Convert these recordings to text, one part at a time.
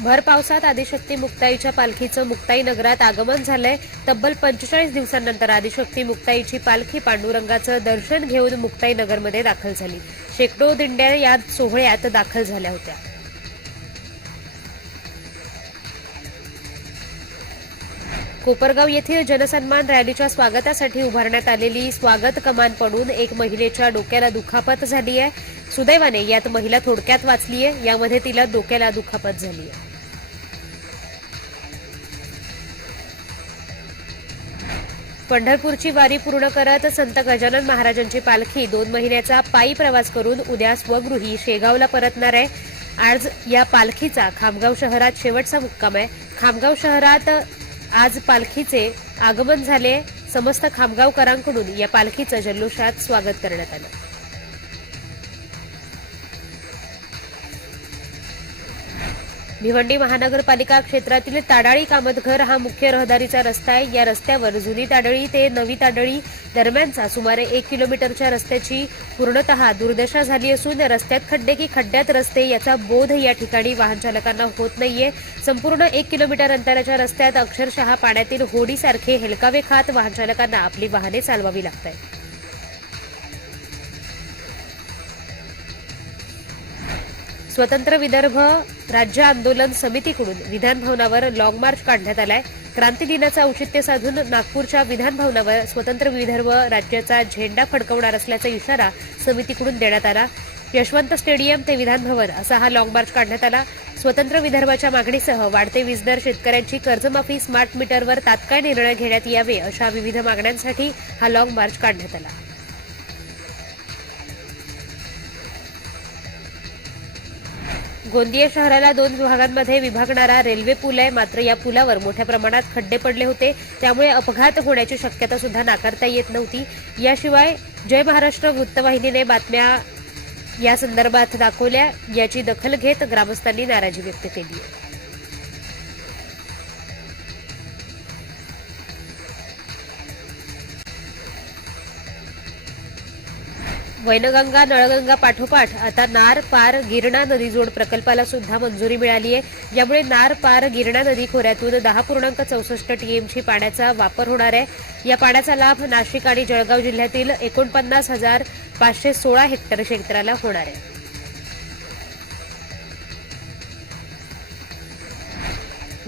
भर पावसात आदिशक्ती मुक्ताईच्या पालखीचं मुक्ताई नगरात आगमन झालंय. तब्बल पंचेचाळीस दिवसांनंतर आदिशक्ती मुक्ताईची पालखी पांडुरंगाचं दर्शन घेऊन मुक्ताई नगरमध्ये दाखल झाली. शेकडो दिंड्या या सोहळ्यात दाखल झाल्या होत्या. कोपरगाव येथील जनसन्मान रॅलीच्या स्वागतासाठी उभारण्यात आलेली स्वागत कमान पडून एक महिलेच्या डोक्याला दुखापत झाली आहे सुदैवाने यात महिला थोडक्यात वाचली आहे यामध्ये तिला डोक्याला दुखापत झाली आहे पंढरपूरची वारी पूर्ण करत संत गजानन महाराजांची पालखी दोन महिन्याचा पायी प्रवास करून उद्या स्वगृही शेगावला परतणार आहे. आज या पालखीचा खामगाव शहरात शेवटचा मुक्काम आहे. खामगाव शहरात आज पालखीचे आगमन झाले. समस्त खामगावकरांकडून या पालखीचं जल्लोषात स्वागत करण्यात आलं. भिवंडी महानगरपालिका क्षेत्रातील ताडाळी कामतघर हा मुख्य रहदारीचा रस्ता आहे. या रस्त्यावर जुनी ताडळी ते नवी ताडळी दरम्यानचा सुमारे एक किलोमीटरच्या रस्त्याची पूर्णतः दुर्दशा झाली असून रस्त्यात खड्डे की खड्ड्यात रस्ते याचा बोध या ठिकाणी वाहन चालकांना होत नाहीये. संपूर्ण एक किलोमीटर अंतराच्या रस्त्यात अक्षरशः पाण्यातील होडीसारखे हेलकावे खात वाहन चालकांना आपली वाहने चालवावी लागत आहेत स्वतंत्र विदर्भ राज्य आंदोलन समितीकडून विधान भवनावर लॉंग मार्च काढण्यात आलाय. क्रांती दिनाचं औचित्य साधून नागपूरच्या विधान भवनावर स्वतंत्र विदर्भ राज्याचा झेंडा फडकवणार असल्याचा इशारा समितीकडून देण्यात आला. यशवंत स्टेडियम ते विधान भवन असा हा लॉंग मार्च काढण्यात आला. स्वतंत्र विदर्भाच्या मागणीसह वाढते वीजदर शेतकऱ्यांची कर्जमाफी स्मार्ट मीटरवर तात्काळ निर्णय घेण्यात यावे अशा विविध मागण्यांसाठी हा लॉंग मार्च काढण्यात आला. गोंदिया शहराला दोन विभागांमध्ये विभागणारा रेल्वे पूल आहे. मात्र या पुलावर मोठ्या प्रमाणात खड्डे पडले होते. त्यामुळे अपघात होण्याची शक्यता सुद्धा नाकारता येत नव्हती. याशिवाय जय महाराष्ट्र वृत्तवाहिनीने बातम्या या संदर्भात दाखवल्या. याची दखल घेत ग्रामस्थांनी नाराजी व्यक्त केली आहे. वैनगंगा नळगंगा पाठोपाठ आता नार पार गिरणा नदी जोड प्रकल्पाला सुद्धा मंजुरी मिळाली आहे. यामुळे नार पार गिरणा नदी खोऱ्यातून दहा पूर्णांक चौसष्ट टीएमसी पाण्याचा वापर होणार आहे. या पाण्याचा लाभ नाशिक आणि जळगाव जिल्ह्यातील एकोणपन्नास हजार पाचशे सोळा हेक्टर क्षेत्राला होणार आहे.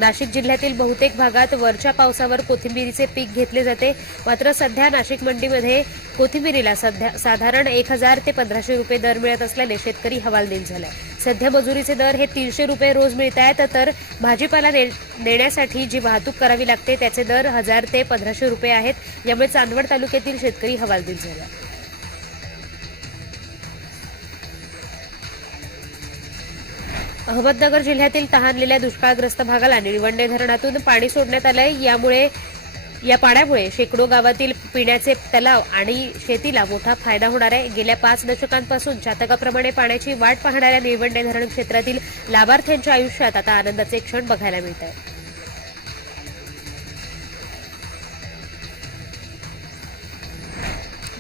नाशिक जिल्ह्यातील बहुतेक भागात वरच्या पावसावर कोथिंबिरीचे पीक घेतले जाते. मात्र सध्या नाशिक मंडीमध्ये कोथिंबिरीला सध्या साधारण एक हजार ते पंधराशे रुपये दर मिळत असल्याने शेतकरी हवालदिल झालाय. सध्या मजुरीचे दर हे तीनशे रुपये रोज मिळत आहेत तर भाजीपाला ने- नेण्यासाठी जी वाहतूक करावी लागते त्याचे दर हजार ते पंधराशे रुपये आहेत. यामुळे चांदवड तालुक्यातील शेतकरी हवालदिल झाला अहमदनगर जिल्ह्यातील तहानलेल्या दुष्काळग्रस्त भागाला निळवंडे धरणातून पाणी सोडण्यात आलंय. यामुळे या पाण्यामुळे शेकडो गावातील पिण्याचे तलाव आणि शेतीला मोठा फायदा होणार आहे. गेल्या पाच दशकांपासून जातकाप्रमाणे पाण्याची वाट पाहणाऱ्या निळवंडे धरण क्षेत्रातील लाभार्थ्यांच्या आयुष्यात आता आनंदाचे क्षण बघायला मिळत आहेत.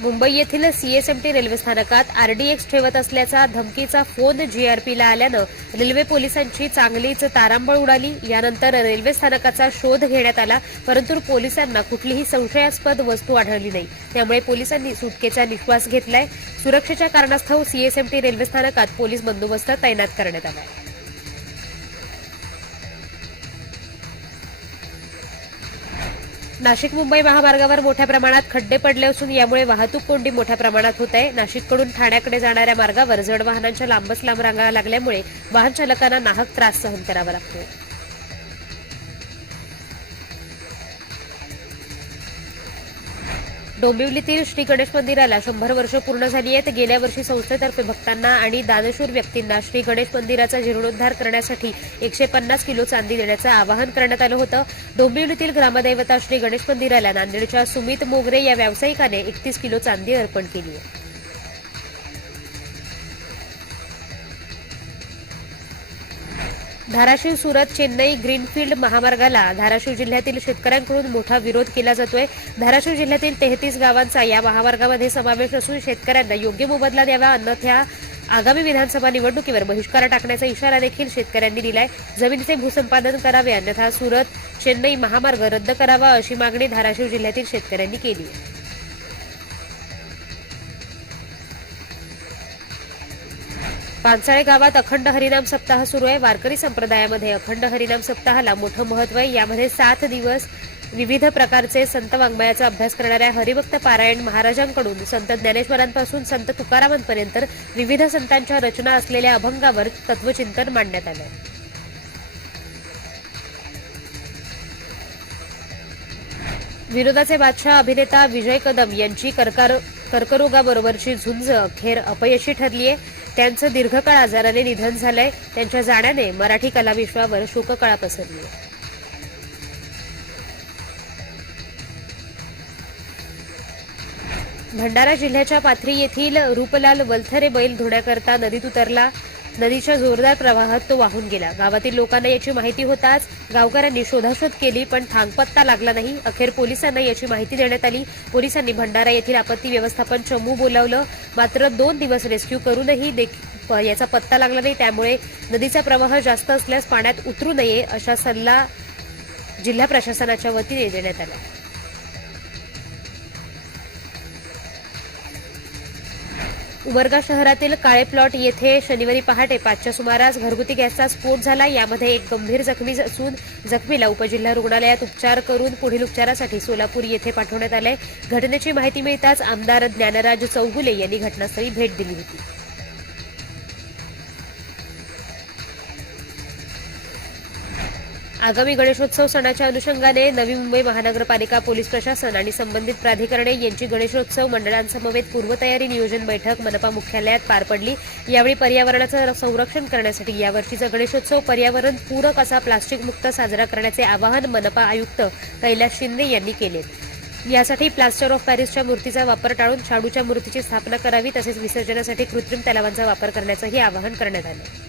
मुंबई येथील सीएसएमटी रेल्वे स्थानकात आरडीएक्स ठेवत असल्याचा धमकीचा फोन जीआरपीला आल्यानं रेल्वे पोलिसांची चांगलीच तारांबळ उडाली. यानंतर रेल्वे स्थानकाचा शोध घेण्यात आला परंतु पोलिसांना कुठलीही संशयास्पद वस्तू आढळली नाही. त्यामुळे पोलिसांनी सुटकेचा निश्वास घेतलाय. सुरक्षेच्या कारणास्तव सीएसएमटी रेल्वे स्थानकात पोलीस बंदोबस्त तैनात करण्यात आला. नाशिक मुंबई महामार्गावर मोठ्या प्रमाणात खड्डे पडले असून यामुळे वाहतूक कोंडी मोठ्या प्रमाणात होत आहे. नाशिककडून ठाण्याकडे जाणाऱ्या मार्गावर जड वाहनांच्या लांबच लांब रांगा लागल्यामुळे वाहन चालकांना नाहक त्रास सहन करावा लागतो डोंबिवलीतील श्री गणेश मंदिराला शंभर वर्ष पूर्ण झाली आहेत. गेल्या वर्षी संस्थेतर्फे भक्तांना आणि दानशूर व्यक्तींना श्री गणेश मंदिराचा जीर्णोद्धार करण्यासाठी एकशे पन्नास किलो चांदी देण्याचं आवाहन करण्यात आलं होतं. डोंबिवलीतील ग्रामदैवता श्री गणेश मंदिराला नांदेडच्या सुमित मोगरे या व्यावसायिकाने एकतीस किलो चांदी अर्पण केली आहे. धाराशिव सुरत चेन्नई ग्रीनफील्ड महामार्गाला धाराशिव जिल्ह्यातील शेतकऱ्यांकडून मोठा विरोध केला जातोय. धाराशिव जिल्ह्यातील तेहतीस गावांचा या महामार्गामध्ये समावेश असून शेतकऱ्यांना योग्य मोबदला द्यावा अन्यथा आगामी विधानसभा निवडणुकीवर बहिष्कार टाकण्याचा इशारा देखील शेतकऱ्यांनी दिलाय. जमिनीचे भूसंपादन करावे अन्यथा सुरत चेन्नई महामार्ग रद्द करावा अशी मागणी धाराशिव जिल्ह्यातील शेतकऱ्यांनी केली आहे. पानसाळे गावात अखंड हरिनाम सप्ताह सुरू आहे. वारकरी संप्रदायामध्ये अखंड हरिनाम सप्ताहाला मोठं महत्त्व आहे. यामध्ये सात दिवस विविध प्रकारचे संत वाङ्मयाचा अभ्यास करणाऱ्या हरिभक्त पारायण महाराजांकडून संत ज्ञानेश्वरांपासून संत तुकारामांपर्यंत विविध संतांच्या रचना असलेल्या अभंगावर तत्वचिंतन मांडण्यात आलं विनोदाचे बादशाह अभिनेता विजय कदम यांची कर्कार कर्करोगाबरोबरची झुंज अखेर अपयशी ठरली आहे त्यांचं दीर्घकाळ आजाराने निधन झालंय. त्यांच्या जाण्याने मराठी कलाविश्वावर शोककळा पसरली. भंडारा जिल्ह्याच्या पाथरी येथील रूपलाल वलथरे बैल धुण्याकरता नदीत उतरला. नदीच्या जोरदार प्रवाहात तो वाहून गेला. गावातील लोकांना याची माहिती होताच गावकऱ्यांनी शोधाशोध केली पण थांगपत्ता लागला नाही. अखेर पोलिसांना याची माहिती देण्यात आली. पोलिसांनी भंडारा येथील आपत्ती व्यवस्थापन चमू बोलावलं. मात्र दोन दिवस रेस्क्यू करूनही देख- प- याचा पत्ता लागला नाही. त्यामुळे नदीचा प्रवाह जास्त असल्यास पाण्यात उतरू नये अशा सल्ला जिल्हा प्रशासनाच्या वतीने देण्यात आला. उमरगा शहरातील काळे प्लॉट येथे शनिवारी पहाटे पाचच्या सुमारास घरगुती गॅसचा स्फोट झाला. यामध्ये एक गंभीर जखमी असून जखमीला उपजिल्हा रुग्णालयात उपचार करून पुढील उपचारासाठी सोलापूर येथे पाठवण्यात आले. घटनेची माहिती मिळताच आमदार ज्ञानराज चौगुले यांनी घटनास्थळी भेट दिली होती. आगामी गणेशोत्सव सणाच्या अनुषंगाने नवी मुंबई महानगरपालिका पोलीस प्रशासन आणि संबंधित प्राधिकरणे यांची गणेशोत्सव मंडळांसमवेत पूर्वतयारी नियोजन बैठक मनपा मुख्यालयात पार पडली. यावेळी पर्यावरणाचं संरक्षण करण्यासाठी यावर्षीचा गणेशोत्सव पर्यावरण पूरक असा प्लास्टिकमुक्त साजरा करण्याचे आवाहन मनपा आयुक्त कैलास शिंदे यांनी केले. यासाठी प्लास्टर ऑफ पॅरिसच्या मूर्तीचा वापर टाळून शाडूच्या मूर्तीची स्थापना करावी तसेच विसर्जनासाठी कृत्रिम तलावांचा वापर करण्याचंही आवाहन करण्यात आलं.